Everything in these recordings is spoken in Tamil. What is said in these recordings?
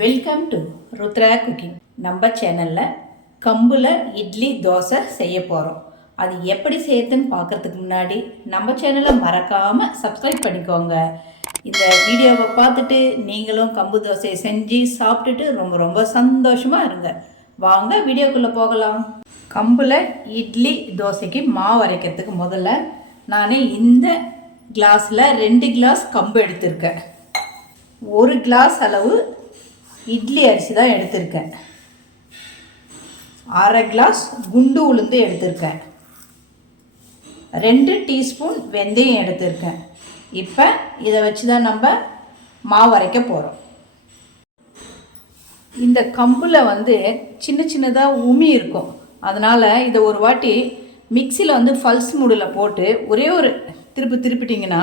வெல்கம் டு ருத்ரா குக்கிங் நம்ம சேனலில் கம்பில் இட்லி தோசை செய்ய போகிறோம் அது எப்படி செய்யறதுன்னு பார்க்கறதுக்கு முன்னாடி நம்ம சேனலை மறக்காமல் சப்ஸ்கிரைப் பண்ணிக்கோங்க. இந்த வீடியோவை பார்த்துட்டு நீங்களும் கம்பு தோசையை செஞ்சு சாப்பிட்டுட்டு ரொம்ப ரொம்ப சந்தோஷமாக இருங்க. வாங்க வீடியோக்குள்ளே போகலாம். கம்பில் இட்லி தோசைக்கு மாவு அரைக்கிறதுக்கு முதல்ல நான் இந்த கிளாஸில் ரெண்டு கிளாஸ் கம்பு எடுத்திருக்கேன். ஒரு கிளாஸ் அளவு இட்லி அரிசி தான் எடுத்திருக்கேன். அரை கிளாஸ் குண்டு உளுந்து எடுத்திருக்கேன். ரெண்டு டீஸ்பூன் வெந்தயம் எடுத்திருக்கேன். இப்போ இதை வச்சு தான் நம்ம மாவு அரைக்க போகிறோம் இந்த கம்பில் வந்து சின்ன சின்னதாக உமி இருக்கும். அதனால் இதை ஒரு வாட்டி மிக்சியில் வந்து ஃபல்ஸ் மூடில் போட்டு ஒரே ஒரு திருப்பி திருப்பிட்டிங்கன்னா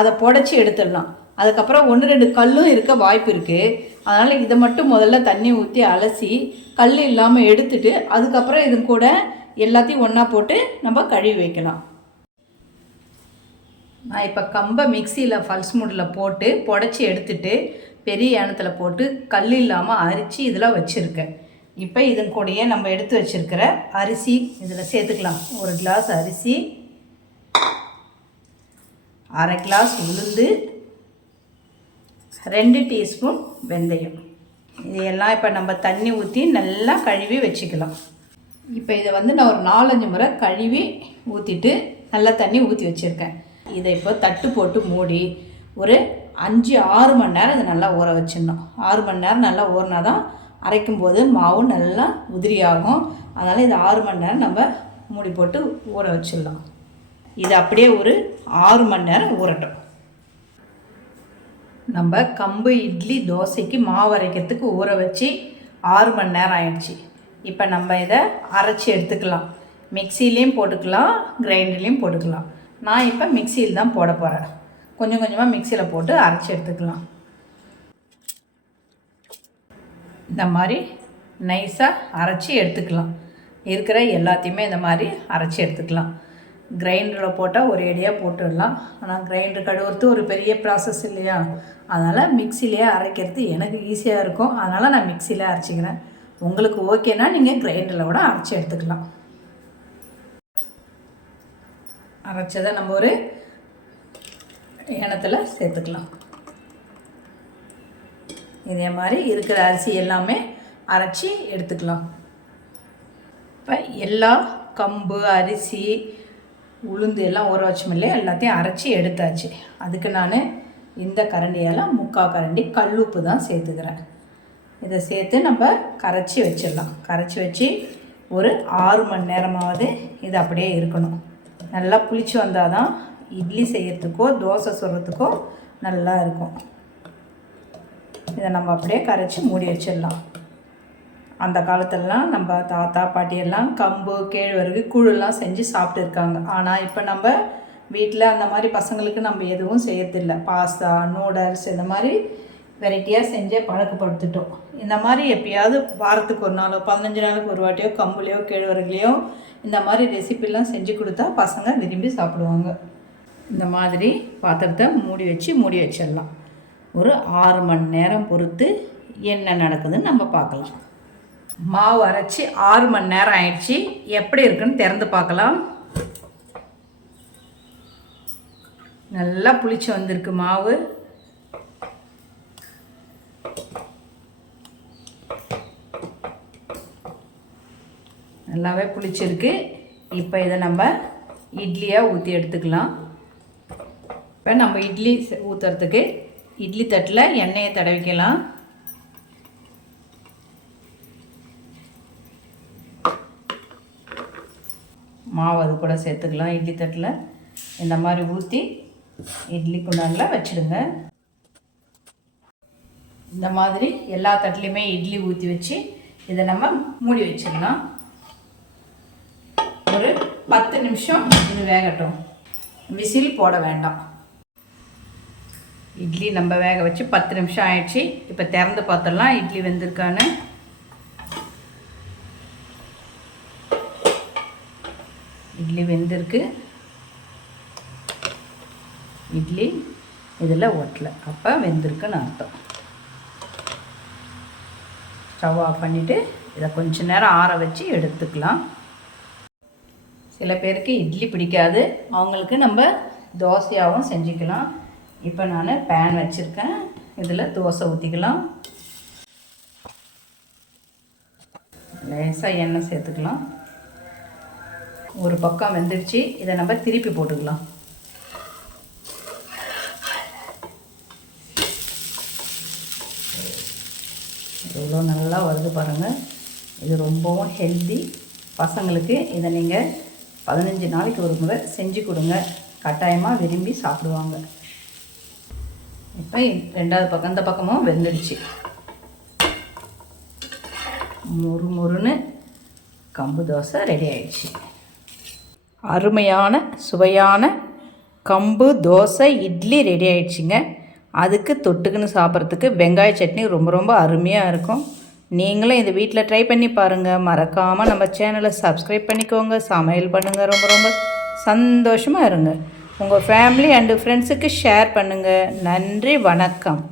அதை புடச்சி எடுத்துடலாம். அதுக்கப்புறம் ஒன்று ரெண்டு கல்லும் இருக்க வாய்ப்பு இருக்குது அதனால் இதை மட்டும் முதல்ல தண்ணி ஊற்றி அலசி கல் இல்லாமல் எடுத்துட்டு அதுக்கப்புறம் இது கூட எல்லாத்தையும் ஒன்றா போட்டு நம்ம கழுவி வைக்கலாம். நான் இப்போ கம்பை மிக்சியில் ஃபல்ஸ் மூடில் போட்டு புடச்சி எடுத்துட்டு பெரிய ஏனத்தில் போட்டு கல் இல்லாமல் அரிச்சு இதில் வச்சுருக்கேன். இப்போ இதன் கூடயே நம்ம எடுத்து வச்சுருக்கிற அரிசி இதில் சேர்த்துக்கலாம். ஒரு கிளாஸ் அரிசி அரை கிளாஸ் உளுந்து ரெண்டு டீஸ்பூன் வெந்தயம். இதையெல்லாம் இப்போ நம்ம தண்ணி ஊற்றி நல்லா கழுவி வச்சுக்கலாம். இப்போ இதை வந்து நான் ஒரு நாலஞ்சு முறை கழுவி ஊற்றிட்டு நல்லா தண்ணி ஊற்றி வச்சுருக்கேன். இதை இப்போ தட்டு போட்டு மூடி ஒரு அஞ்சு ஆறு மணி நேரம் இதை நல்லா ஊற வச்சிடணும். ஆறு மணி நேரம் நல்லா ஊறினா தான் அரைக்கும் போது மாவு நல்லா உதிரியாகும். அதனால் இது ஆறு மணி நேரம் நம்ம மூடி போட்டு ஊற வச்சிடலாம். இது அப்படியே ஒரு ஆறு மணி நேரம் ஊறட்டும். நம்ம கம்பு இட்லி தோசைக்கு மாவு அரைக்கிறதுக்கு ஊற வச்சு ஆறு மணி நேரம் ஆயிடுச்சு. இப்போ நம்ம இதை அரைச்சி எடுத்துக்கலாம். மிக்சிலையும் போட்டுக்கலாம் கிரைண்டர்லேயும் போட்டுக்கலாம். நான் இப்போ மிக்சியில் தான் போட போகிறேன் கொஞ்சம் கொஞ்சமாக மிக்சியில் போட்டு அரைச்சி எடுத்துக்கலாம். இந்த மாதிரி நைஸாக அரைச்சி எடுத்துக்கலாம். இருக்கிற எல்லாத்தையுமே இந்த மாதிரி அரைச்சி எடுத்துக்கலாம். கிரைண்டரில் போட்டால் ஒரு அடியாக போட்டுடலாம். ஆனால் கிரைண்டர் கழுவுறது ஒரு பெரிய ப்ராசஸ் இல்லையா? அதனால் மிக்சிலேயே அரைக்கிறது எனக்கு ஈஸியாக இருக்கும். அதனால் நான் மிக்சியில் அரைச்சிக்கிறேன். உங்களுக்கு ஓகேனா நீங்கள் கிரைண்டரில் கூட அரைச்சி எடுத்துக்கலாம். அரைச்சதை நம்ம ஒரு எண்ணத்தில் சேர்த்துக்கலாம். இதே மாதிரி இருக்கிற அரிசி எல்லாமே அரைச்சி எடுத்துக்கலாம். இப்போ எல்லா கம்பு அரிசி உளுந்து எல்லாம் ஊற வச்சோமில்லையே எல்லாத்தையும் அரைச்சி எடுத்தாச்சு. அதுக்கு நான் இந்த கரண்டியால் முக்கால் கரண்டி கல் உப்பு தான் சேர்த்துக்கிறேன். இதை சேர்த்து நம்ம கரைச்சி வச்சிடலாம். கரைச்சி வச்சு ஒரு ஆறு மணி நேரமாவது இது அப்படியே இருக்கணும். நல்லா புளிச்சு வந்தால் தான் இட்லி செய்கிறதுக்கோ தோசை சுடுறதுக்கோ நல்லா இருக்கும். இதை நம்ம அப்படியே கரைச்சி மூடி வச்சிடலாம். அந்த காலத்துலலாம் நம்ம தாத்தா பாட்டியெல்லாம் கம்பு கேழ்வரகு கூழெல்லாம் செஞ்சு சாப்பிட்டு இருக்காங்க ஆனால் இப்போ நம்ம வீட்டில் அந்த மாதிரி பசங்களுக்கு நம்ம எதுவும் செய்யறதில்ல. பாஸ்தா நூடல்ஸ் இந்த மாதிரி வெரைட்டியாக செஞ்சே பழக்கப்படுத்திட்டோம். இந்த மாதிரி எப்பயாவது வாரத்துக்கு ஒரு நாளோ பதினஞ்சு நாளுக்கு ஒரு வாட்டியோ கம்புலையோ கேழ்வரகுலையோ இந்த மாதிரி ரெசிபிலாம் செஞ்சு கொடுத்தா பசங்க விரும்பி சாப்பிடுவாங்க. இந்த மாதிரி பாத்திரத்தை மூடி வச்சு மூடி வச்சிடலாம். ஒரு ஆறு மணி நேரம் பொறுத்து என்ன நடக்குதுன்னு நம்ம பார்க்கலாம். மாவு அரைச்சி ஆறு மணி நேரம் ஆயிடுச்சு. எப்படி இருக்குன்னு திறந்து பார்க்கலாம். நல்லா புளிச்சு வந்திருக்கு மாவு. நல்லாவே புளிச்சிருக்கு. இப்போ இதை நம்ம இட்லியாக ஊற்றி எடுத்துக்கலாம். இப்போ நம்ம இட்லி ஊற்றுறதுக்கு இட்லி தட்டில் எண்ணெயை தடவிக்கலாம். மாவு அது கூட சேர்த்துக்கலாம். இட்லி தட்டில் இந்த மாதிரி ஊற்றி இட்லி குண்டானில் வச்சுடுங்க. இந்த மாதிரி எல்லா தட்டுலேயுமே இட்லி ஊற்றி வச்சு இதை நம்ம மூடி வச்சிடலாம். ஒரு பத்து நிமிஷம் இது வேகட்டும். விசில் போட வேண்டாம். இட்லி நம்ம வேக வச்சு பத்து நிமிஷம் ஆயிடுச்சு. இப்போ திறந்து பார்த்துடலாம் இட்லி வெந்திருக்கான்னு. இட்லி வெந்திருக்கு. இட்லி இதில் ஒட்டலை அப்போ வெந்திருக்குன்னு அர்த்தம். ஸ்டவ் ஆஃப் பண்ணிவிட்டு இதை கொஞ்ச நேரம் ஆற வச்சு எடுத்துக்கலாம். சில பேருக்கு இட்லி பிடிக்காது. அவங்களுக்கு நம்ம தோசையாகவும் செஞ்சுக்கலாம். இப்போ நான் பேன் வச்சுருக்கேன். இதில் தோசை ஊற்றிக்கலாம் லேசாக எண்ணெய் சேர்த்துக்கலாம். ஒரு பக்கம் வெந்துடுச்சு இதை நம்ம திருப்பி போட்டுக்கலாம். எவ்வளோ நல்லா வருது பாருங்கள் இது ரொம்பவும் ஹெல்த்தி பசங்களுக்கு இதை நீங்கள் பதினஞ்சு நாளைக்கு ஒரு முறை செஞ்சு கொடுங்க. கட்டாயமாக விரும்பி சாப்பிடுவாங்க. இப்போ ரெண்டாவது பக்கம் இந்த பக்கமும் வெந்துடுச்சு. மொறு மொறுன்னு கம்பு தோசை ரெடி ஆயிடுச்சு. அருமையான சுவையான கம்பு தோசை இட்லி ரெடி ஆயிடுச்சுங்க. அதுக்கு தொட்டுக்குன்னு சாப்பிட்றதுக்கு வெங்காய சட்னி ரொம்ப ரொம்ப அருமையாக இருக்கும். நீங்களும் இந்த வீட்டில் ட்ரை பண்ணி பாருங்கள் மறக்காமல் நம்ம சேனலை சப்ஸ்கிரைப் பண்ணிக்கோங்க. சமையல் பண்ணுங்கள் ரொம்ப ரொம்ப சந்தோஷமாக இருங்க. உங்கள் ஃபேமிலி அண்டு ஃப்ரெண்ட்ஸுக்கு ஷேர் பண்ணுங்கள் நன்றி வணக்கம்.